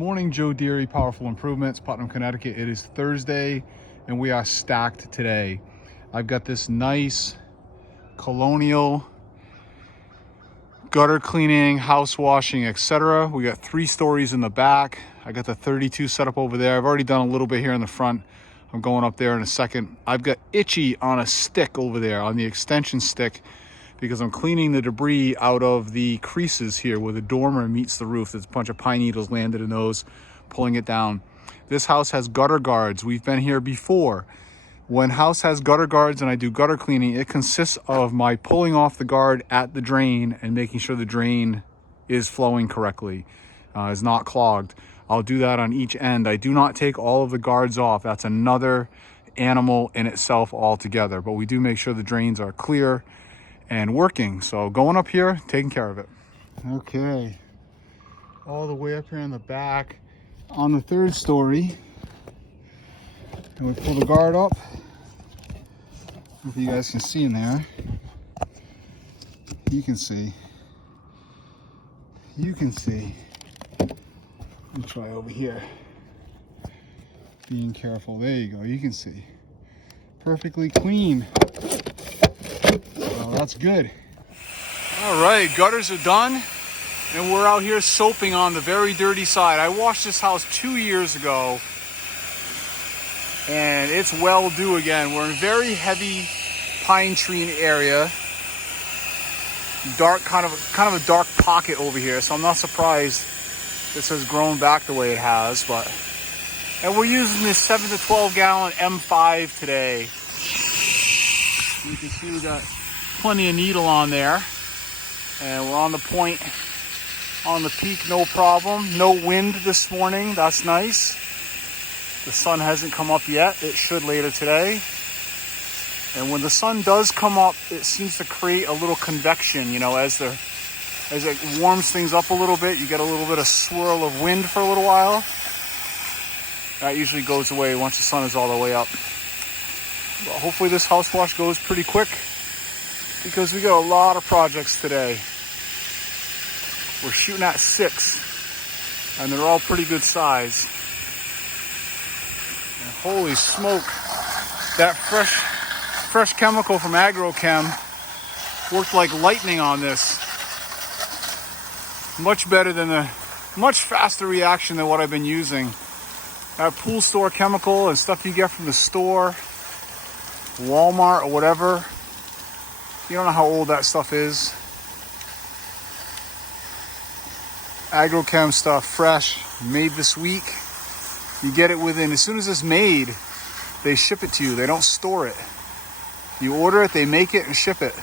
morning, Joe Deary, Powerful Improvements, Putnam, Connecticut. It is Thursday and we are stacked today. I've got this nice Colonial gutter cleaning, house washing, etc. We got 3 stories in the back. I got the 32 set up over there. I've already done a little bit here in the front. I'm going up there in a second. I've got Itchy on a stick over there, on the extension stick, because I'm cleaning the debris out of the creases here where the dormer meets the roof. There's a bunch of pine needles landed in those, pulling it down. This house has gutter guards. We've been here before. When house has gutter guards and I do gutter cleaning, it consists of my pulling off the guard at the drain and making sure the drain is flowing correctly, is not clogged. I'll do that on each end. I do not take all of the guards off. That's another animal in itself altogether, but we do make sure the drains are clear and working. So going up here, taking care of it. Okay, all the way up here in the back on the 3rd story, and we pull the guard up. If you guys can see in there, you can see. Let me try over here, being careful. There you go, you can see perfectly clean. Well, that's good. All right, gutters are done and we're out here soaping on the very dirty side. I washed this house 2 years ago and it's well due again. We're in a very heavy pine tree area. Dark, kind of a dark pocket over here, so I'm not surprised this has grown back the way it has. And we're using this 7 to 12 gallon M5 today. You can see we got plenty of needle on there, and we're on the point, on the peak, no problem. No wind this morning, that's nice. The sun hasn't come up yet. It should later today. And when the sun does come up, it seems to create a little convection, you know, as it warms things up a little bit, you get a little bit of swirl of wind for a little while. That usually goes away once the sun is all the way up. But hopefully this house wash goes pretty quick, because we got a lot of projects today. We're shooting at 6, and they're all pretty good size. And holy smoke, that fresh chemical from Agrochem worked like lightning on this. Much better than much faster reaction than what I've been using. That pool store chemical and stuff you get from the store, Walmart or whatever. You don't know how old that stuff is. Agrochem stuff, fresh, made this week. You get it within, as soon as it's made, they ship it to you. They don't store it. You order it, they make it and ship it.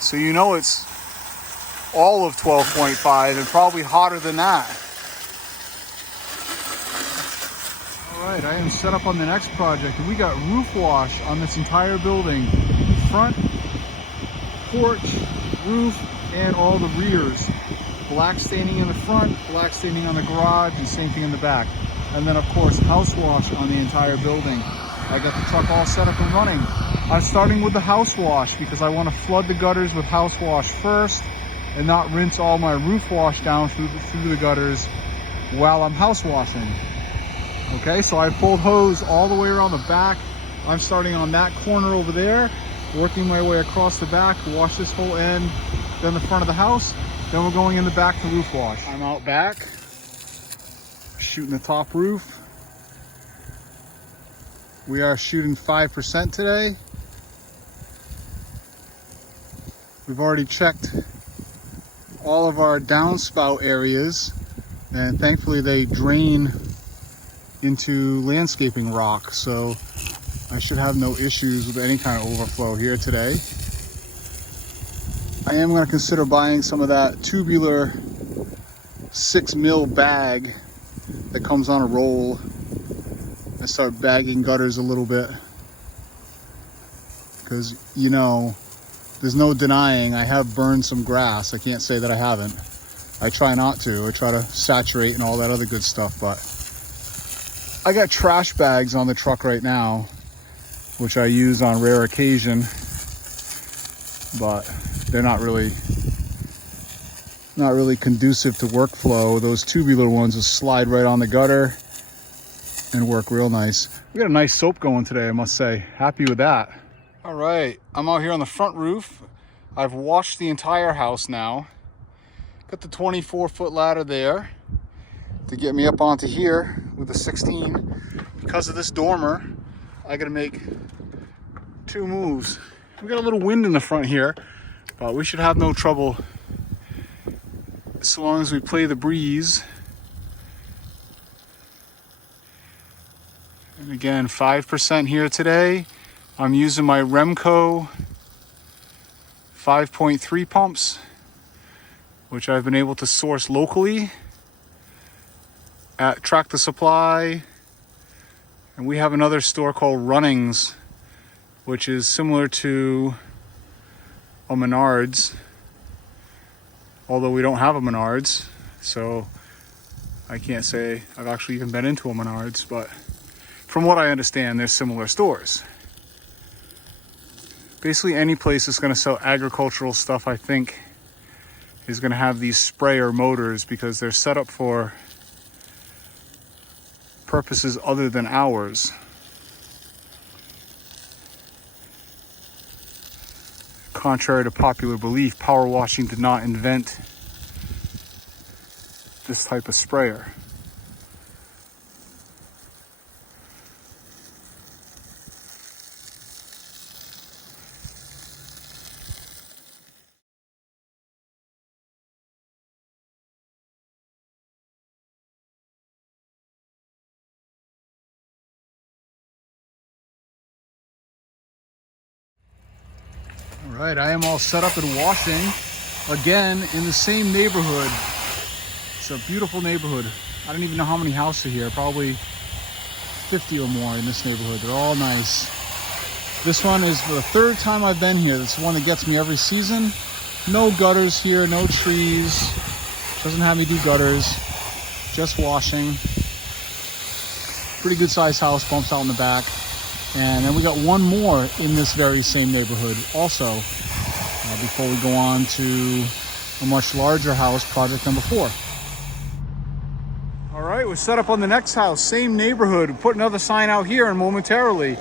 So you know it's all of 12.5 and probably hotter than that. All right, I am set up on the next project, and we got roof wash on this entire building. Front, porch, roof, and all the rears. Black staining in the front, black staining on the garage, and same thing in the back. And then of course, house wash on the entire building. I got the truck all set up and running. I'm starting with the house wash because I want to flood the gutters with house wash first and not rinse all my roof wash down through the gutters while I'm house washing. Okay, so I pulled hose all the way around the back. I'm starting on that corner over there, working my way across the back to wash this whole end, then the front of the house, then we're going in the back to roof wash. I'm out back, shooting the top roof. We are shooting 5% today. We've already checked all of our downspout areas, and thankfully they drain into landscaping rock, so I should have no issues with any kind of overflow here today. I am going to consider buying some of that tubular 6 mil bag that comes on a roll and start bagging gutters a little bit, because you know, there's no denying I have burned some grass. I can't say that I haven't. I try not to. I try to saturate and all that other good stuff, but I got trash bags on the truck right now, which I use on rare occasion, but they're not not really conducive to workflow. Those tubular ones will slide right on the gutter and work real nice. We got a nice soap going today, I must say. Happy with that. All right, I'm out here on the front roof. I've washed the entire house now. Got the 24-foot ladder there to get me up onto here with the 16. Because of this dormer, I gotta make 2 moves. We got a little wind in the front here, but we should have no trouble so long as we play the breeze. And again, 5% here today. I'm using my Remco 5.3 pumps, which I've been able to source locally at Tractor Supply. And we have another store called Runnings, which is similar to a Menards, although we don't have a Menards, so I can't say I've actually even been into a Menards, but from what I understand, they're similar stores. Basically any place that's going to sell agricultural stuff, I think, is going to have these sprayer motors because they're set up for purposes other than ours. Contrary to popular belief, power washing did not invent this type of sprayer. All right, I am all set up and washing again in the same neighborhood. It's a beautiful neighborhood. I don't even know how many houses are here, probably 50 or more in this neighborhood. They're all nice. This one is the 3rd time I've been here. It's the one that gets me every season. No gutters here, no trees. Doesn't have me do gutters, just washing. Pretty good sized house, bumps out in the back. And then we got one more in this very same neighborhood also, before we go on to a much larger house, project number 4. All right, we're set up on the next house, same neighborhood. We'll put another sign out here and momentarily.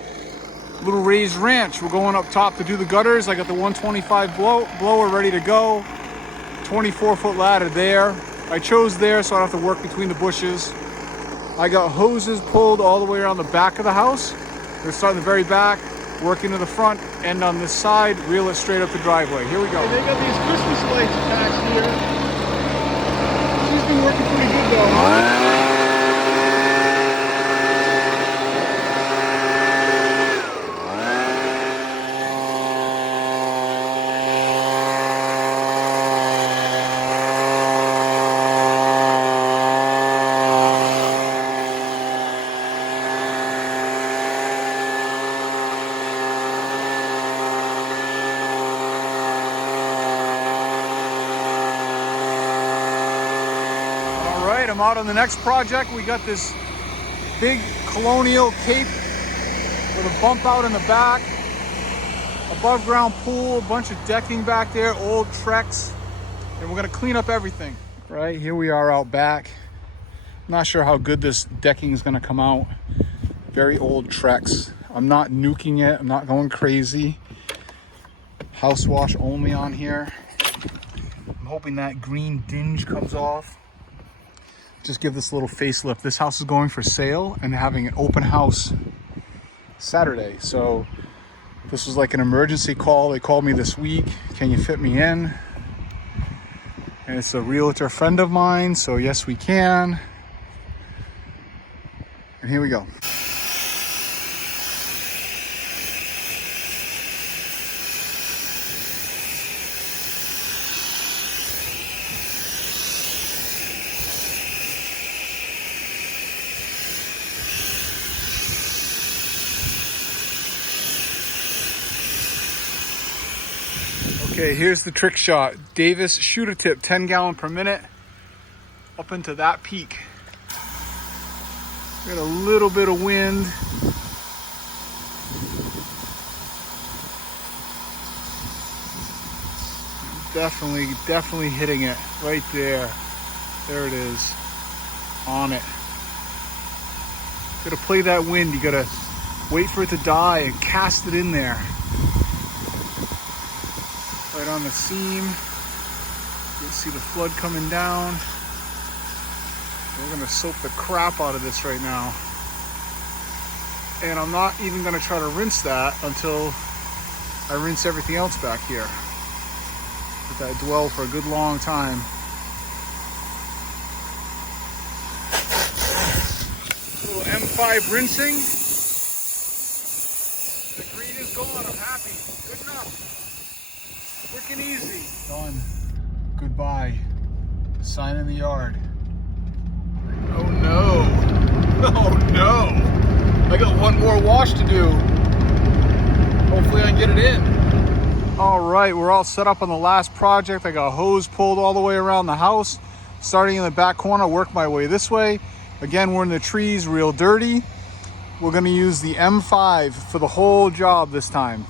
Little raised ranch. We're going up top to do the gutters. I got the 125 blower ready to go. 24-foot ladder there. I chose there so I don't have to work between the bushes. I got hoses pulled all the way around the back of the house. We're starting the very back, work into the front, end on this side, reel it straight up the driveway. Here we go. They got these Christmas lights attached here. She's been working pretty good though. I'm out on the next project. We got this big colonial cape with a bump out in the back, above ground pool, a bunch of decking back there, old Trex, and we're gonna clean up everything. Right, here we are out back. Not sure how good this decking is gonna come out. Very old Trex. I'm not nuking it, I'm not going crazy. House wash only on here. I'm hoping that green dinge comes off. Just give this a little facelift. This house is going for sale and having an open house Saturday. So this was like an emergency call. They called me this week. Can you fit me in? And it's a realtor friend of mine. So yes, we can. And here we go. Okay, here's the trick shot. Davis shooter tip, 10 gallon per minute, up into that peak. Got a little bit of wind. Definitely hitting it right there. There it is, on it. Gotta play that wind. You gotta wait for it to die and cast it in there. Right on the seam. You can see the flood coming down. We're gonna soak the crap out of this right now. And I'm not even gonna try to rinse that until I rinse everything else back here. Let that dwell for a good long time. A little M5 rinsing. The green is gone, I'm happy. Good enough. Quick and easy. Done. Goodbye. Sign in the yard. Oh no. Oh no. I got one more wash to do. Hopefully I can get it in. All right, we're all set up on the last project. I got a hose pulled all the way around the house. Starting in the back corner, work my way this way. Again, we're in the trees, real dirty. We're gonna use the M5 for the whole job this time.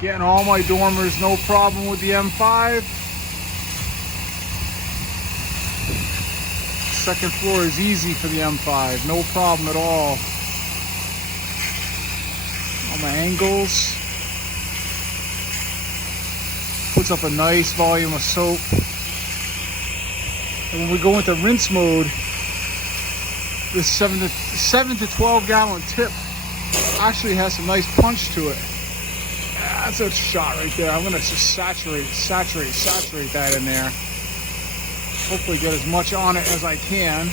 Getting all my dormers, no problem with the M5. Second floor is easy for the M5, no problem at all. All my angles. Puts up a nice volume of soap. And when we go into rinse mode, this 7 to 12 gallon tip actually has some nice punch to it. That's a shot right there. I'm gonna just saturate that in there. Hopefully get as much on it as I can.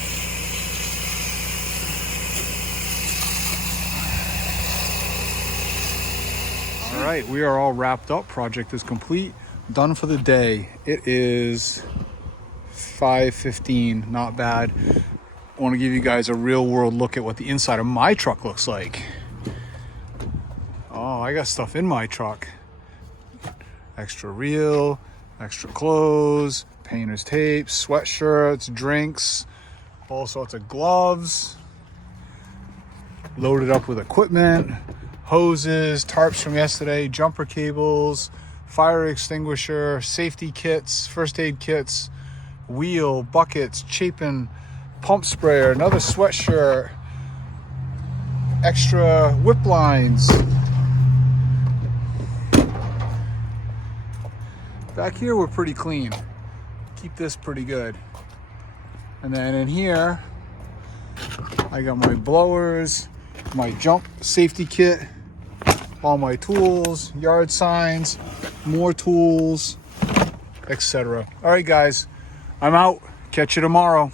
All right, we are all wrapped up. Project is complete. Done for the day. It is 5:15, not bad. I want to give you guys a real world look at what the inside of my truck looks like. Oh, I got stuff in my truck. Extra reel, extra clothes, painter's tape, sweatshirts, drinks, all sorts of gloves. Loaded up with equipment, hoses, tarps from yesterday, jumper cables, fire extinguisher, safety kits, first aid kits, wheel, buckets, Chapin pump sprayer, another sweatshirt, extra whip lines. Back here we're pretty clean. Keep this pretty good. And then in here I got my blowers, my jump safety kit, all my tools, yard signs, more tools, etc. All right guys, I'm out. Catch you tomorrow.